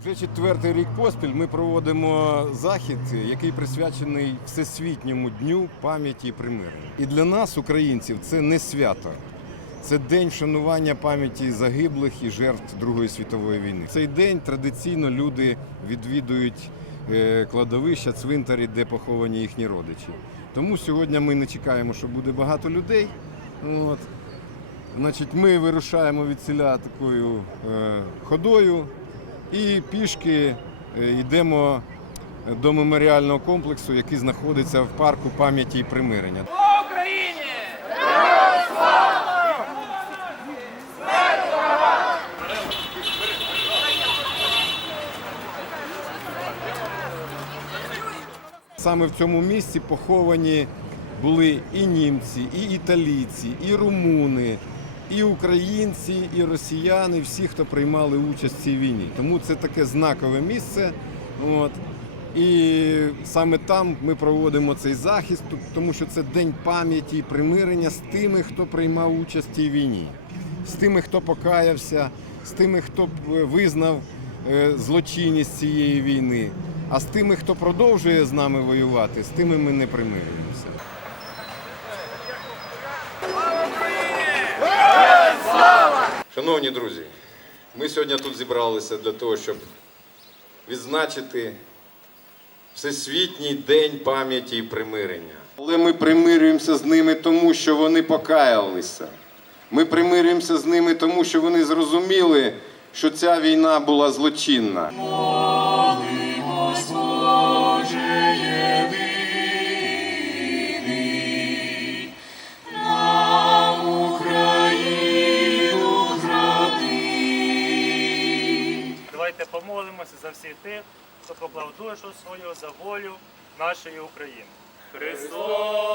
Вже четвертий рік поспіль ми проводимо захід, який присвячений всесвітньому дню пам'яті і примирення. І для нас, українців, це не свято. Це день вшанування пам'яті загиблих і жертв Другої світової війни. Цей день традиційно люди відвідують е, кладовища, цвинтарі, де поховані їхні родичі. Тому сьогодні ми не чекаємо, що буде багато людей. От. Значить, ми вирушаємо від селя такою е, ходою і пішки е, йдемо до меморіального комплексу, який знаходиться в парку пам'яті і примирення. Саме в цьому місці поховані були і німці, і італійці, і румуни, і українці, і росіяни, всі, хто приймали участь в цій війні. Тому це таке знакове місце. От. І саме там ми проводимо цей захист, тому що це день пам'яті і примирення з тими, хто приймав участь в цій війні, з тими, хто покаявся, з тими, хто е, визнав е, злочинність цієї війни. А з тими, хто продовжує з нами воювати, з тими ми не примирюємося. Шановні друзі, ми сьогодні тут зібралися для того, щоб відзначити Всесвітній день пам'яті і примирення. Але ми примирюємося з ними тому, що вони покаялися. Ми примирюємося з ними тому, що вони зрозуміли, що ця війна була злочинна. За всіх тих, хто поклав душу свою за волю нашої України. Христос